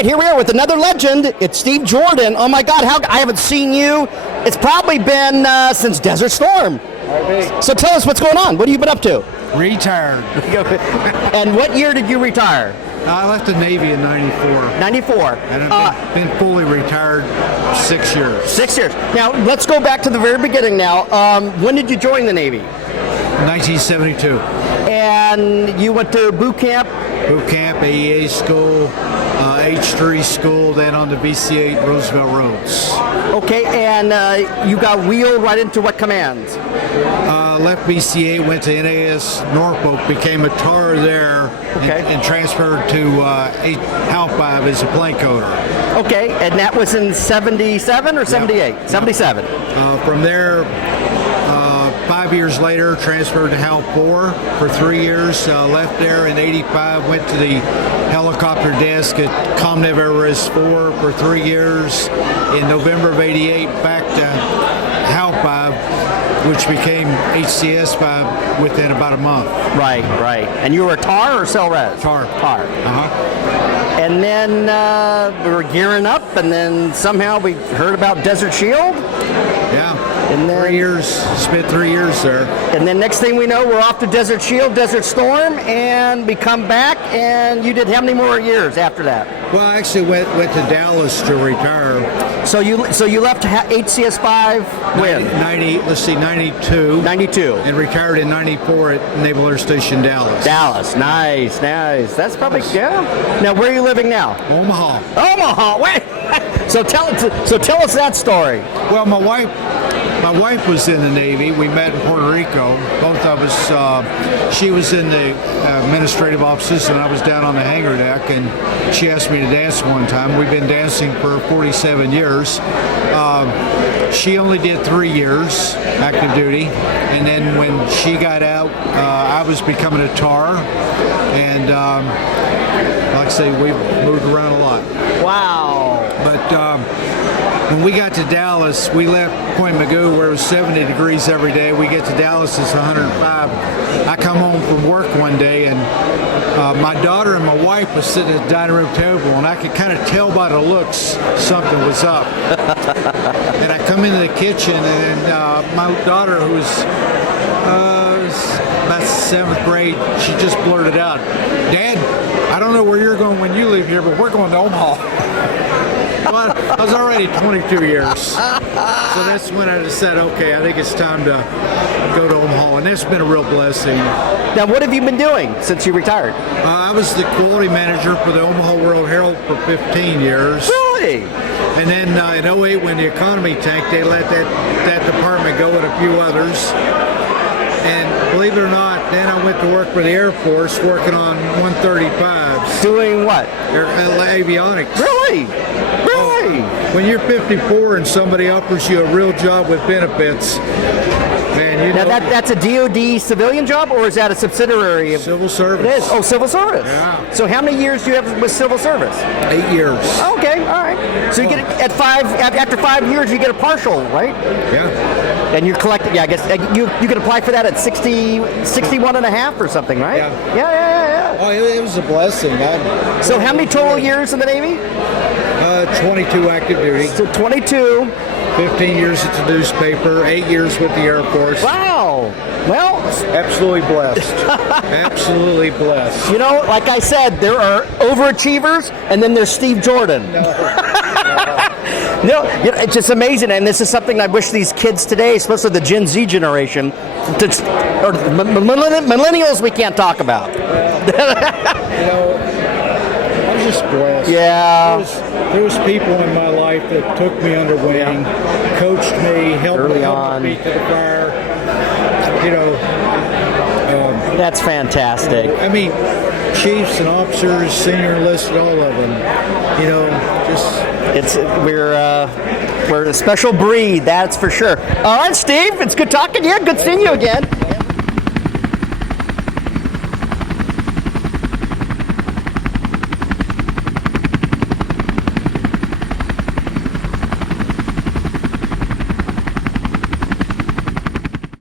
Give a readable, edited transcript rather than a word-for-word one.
right, here we are with another legend. It's Steve Jordan. Oh my God, I haven't seen you. It's probably been since Desert Storm. So tell us what's going on. What have you been up to? Retired. And what year did you retire? I left the Navy in 94. 94. And I've been fully retired 6 years. 6 years. Now, let's go back to the very beginning now. When did you join the Navy? 1972. And you went to boot camp? Boot camp, AEA school, H3 school, then on the VC-8 Roosevelt Roads. Okay, and you got wheeled right into what command? Left VC-8, went to NAS Norfolk, became a TAR there, okay. and transferred to HAL-5 as a plane coder. Okay, and that was in 77 or 78? Yep. 77. From there, 5 years later, transferred to HAL-4 for 3 years. Left there in 85, went to the helicopter desk at ComNev Airres 4 for 3 years. In November of 88, back to HAL-5, which became HCS-5 within about a month. Right, right. And you were a TAR or CELRES? TAR. TAR. And then we were gearing up, and then somehow we heard about Desert Shield. Yeah. And then, 3 years, spent 3 years there. And then next thing we know, we're off to Desert Shield, Desert Storm, and we come back, and you did how many more years after that? Well, I actually went to Dallas to retire. So you left HCS-5 when? 92. 92. And retired in 94 at Naval Air Station Dallas. Dallas, nice, nice. That's probably, yeah. Now, where are you living now? Omaha. Omaha, wait. So tell us that story. Well, my wife was in the Navy. We met in Puerto Rico. Both of us. She was in the administrative offices, and I was down on the hangar deck. And she asked me to dance one time. We've been dancing for 47 years. She only did 3 years active duty, and then when she got out, I was becoming a TAR. And like I say, we've moved around a lot. Wow. But when we got to Dallas, we left Point Magoo where it was 70 degrees every day. We get to Dallas, it's 105. I come home from work one day, and my daughter and my wife was sitting at the dining room table, and I could kind of tell by the looks something was up. And I come into the kitchen, and my daughter, who was about 7th grade, she just blurted out, "Dad, I don't know where you're going when you leave here, but we're going to Omaha." Well, I was already 22 years. So that's when I just said, okay, I think it's time to go to Omaha, and it's been a real blessing. Now, what have you been doing since you retired? I was the quality manager for the Omaha World Herald for 15 years. Really? And then in 08, when the economy tanked, they let that department go with a few others. And believe it or not, then I went to work for the Air Force, working on 135s. Doing what? Avionics. Really? Really? When you're 54 and somebody offers you a real job with benefits, man, you know. Now that's a DoD civilian job, or is that a subsidiary of Civil Service? It is. Oh, civil service. Yeah. So how many years do you have with civil service? 8 years. Okay, all right. So you get it after 5 years, you get a partial, right? Yeah. And you're collecting. Yeah, I guess you can apply for that at 61 and a half or something, right? Yeah. Yeah. Oh, it was a blessing. So how many total years in the Navy? 22 active duty. So 22. 15 years at the newspaper, 8 years with the Air Force. Wow. Well, absolutely blessed. Absolutely blessed. You know, like I said, there are overachievers, and then there's Steve Jordan. No, you know, it's just amazing, and this is something I wish these kids today, especially the Gen Z generation, or millennials, we can't talk about. You know, I'm just blessed. Yeah. There was people in my life that took me under wing, coached me, helped me to the fire. You know, that's fantastic. I mean, chiefs and officers, senior enlisted, all of them. You know, just we're a special breed, that's for sure. All right, Steve, it's good talking to you. Good seeing you again.